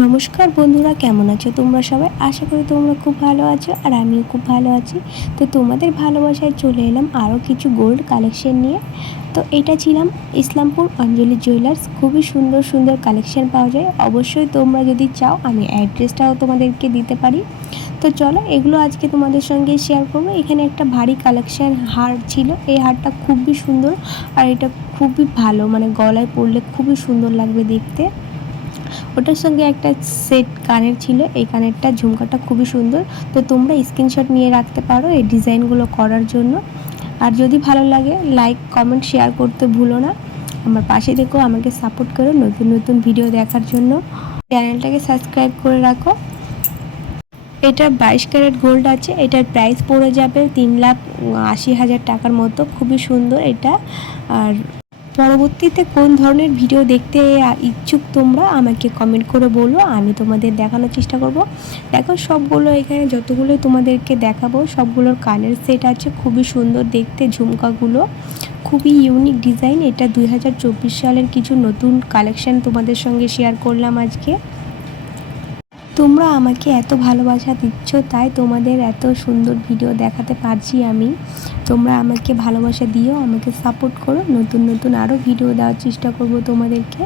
নমস্কার বন্ধুরা, কেমন আছো তোমরা সবাই? আশা করি তোমরা খুব ভালো আছো আর আমিও খুব ভালো আছি। তো তোমাদের ভালোবাসায় চলে এলাম আরও কিছু গোল্ড কালেকশন নিয়ে। তো এটা ছিলাম ইসলামপুর অঞ্জলি জুয়েলার্স। খুবই সুন্দর সুন্দর কালেকশন পাওয়া যায়। অবশ্যই তোমরা যদি চাও আমি অ্যাড্রেসটাও তোমাদেরকে দিতে পারি। তো চলো এগুলো আজকে তোমাদের সঙ্গে শেয়ার করবো। এখানে একটা ভারী কালেকশন হার ছিল। এই হারটা খুবই সুন্দর আর এটা খুবই ভালো, মানে গলায় পরলে খুবই সুন্দর লাগবে দেখতে। ওটার সঙ্গে একটা সেট কানের ছিল, এই কানেরটা ঝুমকাটা খুবই সুন্দর। তো তোমরা স্ক্রিনশট নিয়ে রাখতে পারো এই ডিজাইনগুলো করার জন্য। আর যদি ভালো লাগে লাইক কমেন্ট শেয়ার করতে ভুলো না। আমার পাশে দেখো, আমাকে সাপোর্ট করো নতুন নতুন ভিডিও দেখার জন্য। চ্যানেলটাকে সাবস্ক্রাইব করে রাখো। এটা 22 ক্যারেট গোল্ড আছে। এটার প্রাইস পড়ে যাবে 3,80,000 টাকার মতো। খুবই সুন্দর এটা। আর পরবর্তীতে কোন ধরনের ভিডিও দেখতে ইচ্ছুক তোমরা আমাকে কমেন্ট করে বলো, আমি তোমাদের দেখানোর চেষ্টা করব। দেখো সবগুলো এখানে যতগুলো তোমাদেরকে দেখাবো সবগুলোর কানের সেট আছে। খুবই সুন্দর দেখতে ঝুমকাগুলো, খুবই ইউনিক ডিজাইন। এটা 2024 সালের কিছু নতুন কালেকশন তোমাদের সঙ্গে শেয়ার করলাম আজকে। তোমরা আমাকে এত ভালোবাসা দিচ্ছ, তাই তোমাদের এত সুন্দর ভিডিও দেখাতে পারছি আমি। তোমরা আমাকে ভালোবাসা দিও, আমাকে সাপোর্ট করো। নতুন নতুন আরও ভিডিও দেওয়ার চেষ্টা করব তোমাদেরকে।